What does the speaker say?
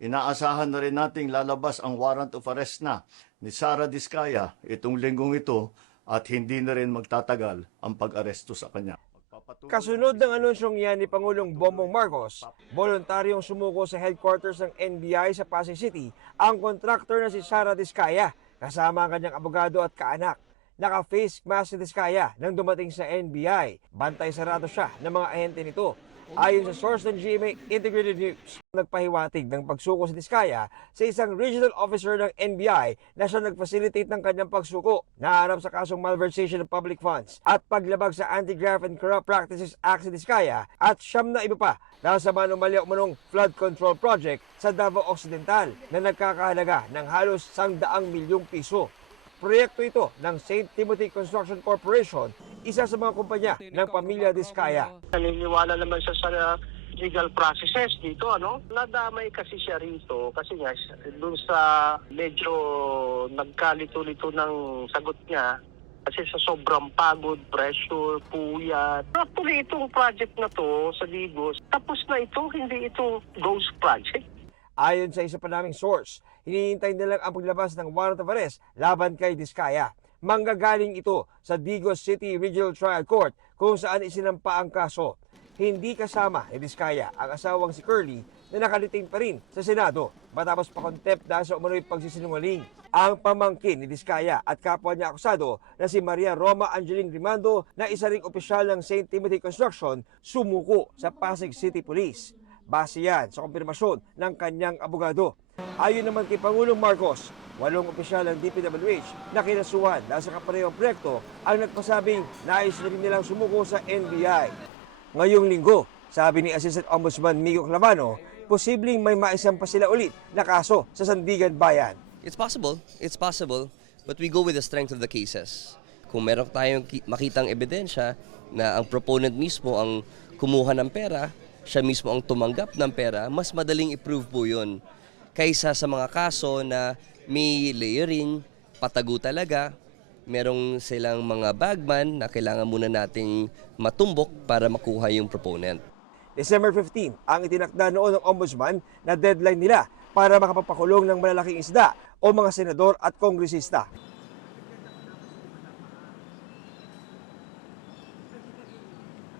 Inaasahan na rin nating lalabas ang warrant of arrest na ni Sara Diskaya itong linggong ito at hindi na rin magtatagal ang pag-aresto sa kanya. Kasunod ng anunsyong yan ni Pangulong Bongbong Marcos, voluntaryong sumuko sa headquarters ng NBI sa Pasay City ang kontraktor na si Sara Diskaya kasama ang kanyang abogado at kaanak. Naka-face mask si Diskaya nang dumating sa NBI. Bantay sarado siya ng mga ahente nito. Ayon sa source ng GMA Integrated News, nagpahiwatig ng pagsuko si Diskaya sa isang regional officer ng NBI na siya nag-facilitate ng kanyang pagsuko. Naharap sa kasong malversation of public funds at paglabag sa Anti-Graft and Corrupt Practices Act si Diskaya at siyam na iba pa dahil sa manong flood control project sa Davao Occidental na nagkakahalaga ng halos 100 milyong piso. Proyekto ito ng St. Timothy Construction Corporation, isa sa mga kumpanya ng pamilya Diskaya. Naniniwala naman siya sa legal processes dito, ano? Nadamay kasi siya rito kasi nga doon sa medyo nagkalito-lito ng sagot niya kasi sa sobrang pagod, pressure, puyat. Actually, itong project na to sa Digos, tapos na ito, hindi ito ghost project. Ayon sa isa pa naming source, hinihintay nilang ang paglabas ng warrant of arrest laban kay Diskaya. Manggagaling ito sa Digos City Regional Trial Court kung saan isinampa ang kaso. Hindi kasama ni Diskaya ang asawang si Curly na nakaliting pa rin sa Senado matapos pa-contempt dahil sa umano'y pagsisinungaling. Ang pamangkin ni Diskaya at kapwa niya akusado na si Maria Roma Angeline Rimando na isa ring opisyal ng St. Timothy Construction sumuko sa Pasig City Police. Base yan sa kumpirmasyon ng kanyang abogado. Ayon naman kay Pangulong Marcos, 8 opisyal ng DPWH na kinasuhan dahil sa kaparehong proyekto ang nagpasabing nais na rin nilang sumuko sa NBI. Ngayong linggo, sabi ni Assistant Ombudsman Miko Clavano, posibleng may maisampa sila ulit na kaso sa Sandigan Bayan. It's possible, but we go with the strength of the cases. Kung meron tayong makitang ebidensya na ang proponent mismo ang kumuha ng pera, siya mismo ang tumanggap ng pera, mas madaling i-prove po yun. Kaysa sa mga kaso na may layering, patago talaga, merong silang mga bagman na kailangan muna nating matumbok para makuha yung proponent. December 15 ang itinakda noon ng Ombudsman na deadline nila para makapapakulong ng malalaking isda o mga senador at kongresista.